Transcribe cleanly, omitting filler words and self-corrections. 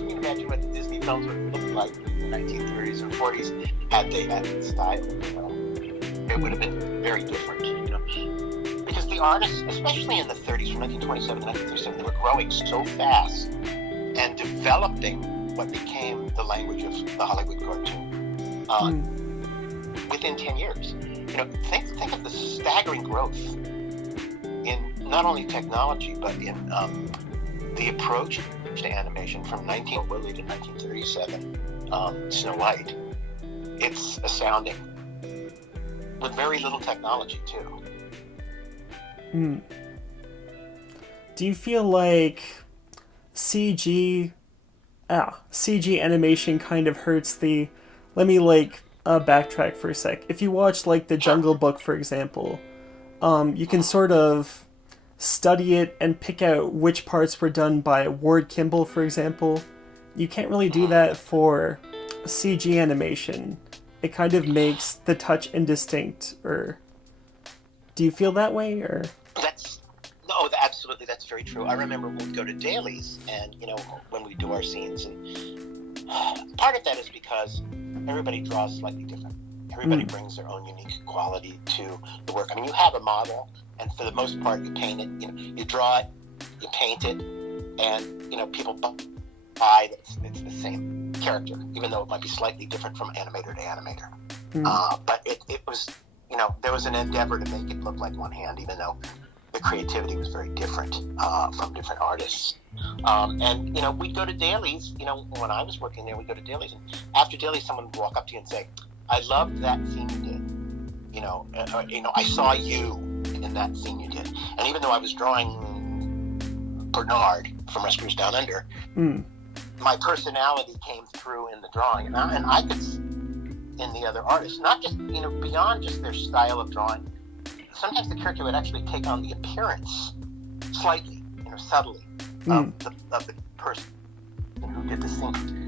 can you imagine what the Disney films would have looked like in the 1930s and 40s had they had that style? It would have been very different, because the artists, especially in the 30s, from 1927 to 1937, they were growing so fast and developing what became the language of the Hollywood cartoon within 10 years. Think of the staggering growth in not only technology but in the approach to animation from 1940 to 1937. Snow White. It's astounding. With very little technology too. Do you feel like CG animation kind of hurts the... Let me backtrack for a sec. If you watch the Jungle Book, for example, you can sort of study it and pick out which parts were done by Ward Kimball, for example. You can't really do that for CG animation. It kind of makes the touch indistinct. Or do you feel that way? Or Absolutely, that's very true. I remember we'd go to dailies, and when we do our scenes, and part of that is because everybody draws slightly different. Everybody brings their own unique quality to the work. I mean, you have a model, and for the most part, you paint it. You draw it, you paint it, and people buy that it's the same character, even though it might be slightly different from animator to animator. But it was, there was an endeavor to make it look like one hand, even though the creativity was very different from different artists. And we'd go to dailies. When I was working there, we'd go to dailies, and after dailies, someone would walk up to you and say, "I loved that scene you did. I saw you in that scene you did." And even though I was drawing Bernard from Rescuers Down Under, my personality came through in the drawing, and I could see in the other artists, not just beyond just their style of drawing. Sometimes the character would actually take on the appearance, slightly, subtly, of the person who did the scene.